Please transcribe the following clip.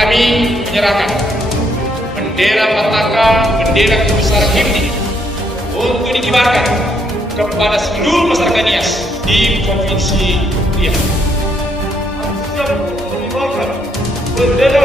kami menyerahkan bendera Pataka, bendera kebesaran HIMNI untuk dikibarkan kepada seluruh masyarakat Nias di Provinsi Riau. Siap untuk mengibarkan bendera